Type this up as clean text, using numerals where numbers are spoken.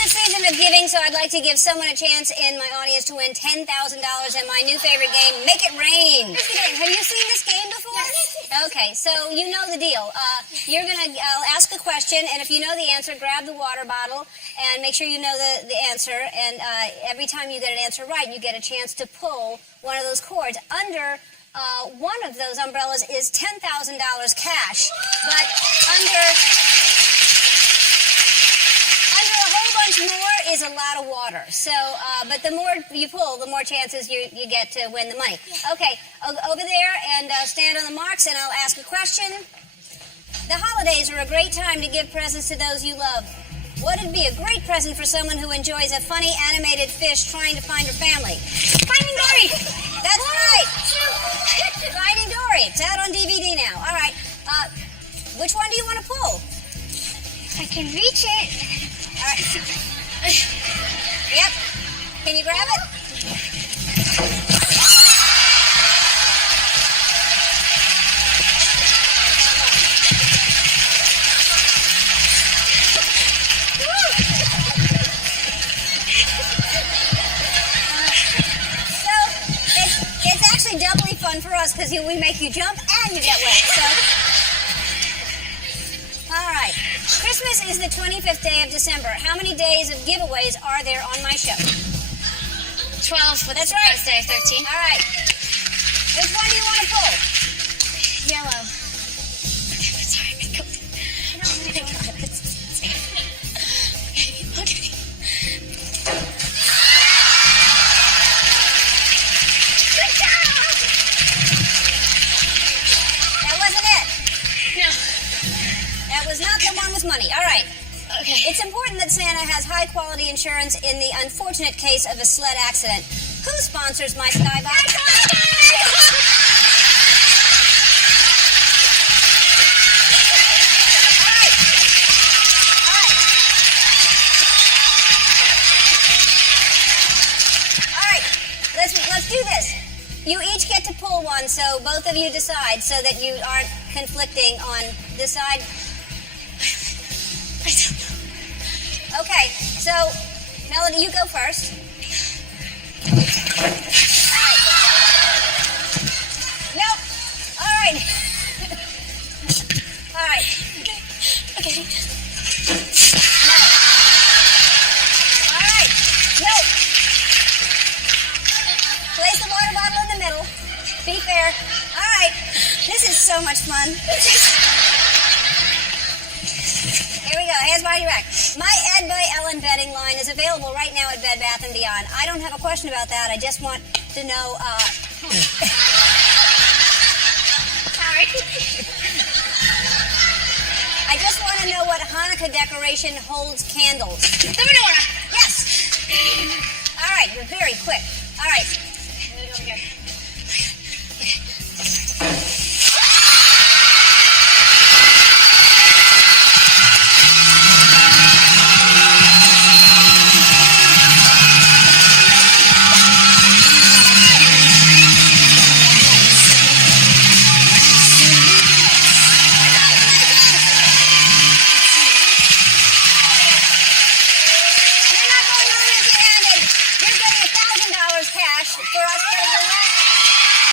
the season of giving, so I'd like to give someone a chance in my audience to win $10,000 in my new favorite game, Make It Rain. Have you seen this game before? Yes. Okay, so you know the deal. I'll ask a question, and if you know the answer, grab the water bottle and make sure you know the answer. And every time you get an answer right, you get a chance to pull one of those cords. Under one of those umbrellas is $10,000 cash, but under a whole bunch more is a lot of water. So, but the more you pull, the more chances you get to win the money. Okay, over there, and stand on the marks, and I'll ask a question. The holidays are a great time to give presents to those you love. What would be a great present for someone who enjoys a funny animated fish trying to find her family? Finding Dory! That's right! Finding Dory. It's out on DVD now. All right. Which one do you want to pull? I can reach it. All right. Yep. Can you grab it? Doubly fun for us because we make you jump and you get wet. So, all right. Christmas is the 25th day of December. How many days of giveaways are there on my show? 12. But that's right. Day 13. All right. Which one do you want to pull? Yellow. Sorry. Go. Okay. Was not the one with money. All right. Okay. It's important that Santa has high-quality insurance in the unfortunate case of a sled accident. Who sponsors my skybox? All right. All right. Let's do this. You each get to pull one, so both of you decide, so that you aren't conflicting on this side. I don't know. Okay, so, Melody, you go first. All right. Nope. All right. All right. Okay. No. All right. Nope. Place the water bottle in the middle. Be fair. All right. This is so much fun. Here we go. Hands behind your back. My Ed by Ellen bedding line is available right now at Bed Bath & Beyond. I don't have a question about that. I just want to know... Sorry. I just want to know what Hanukkah decoration holds candles. The menorah. Yes. All right. You're very quick. All right. Over here.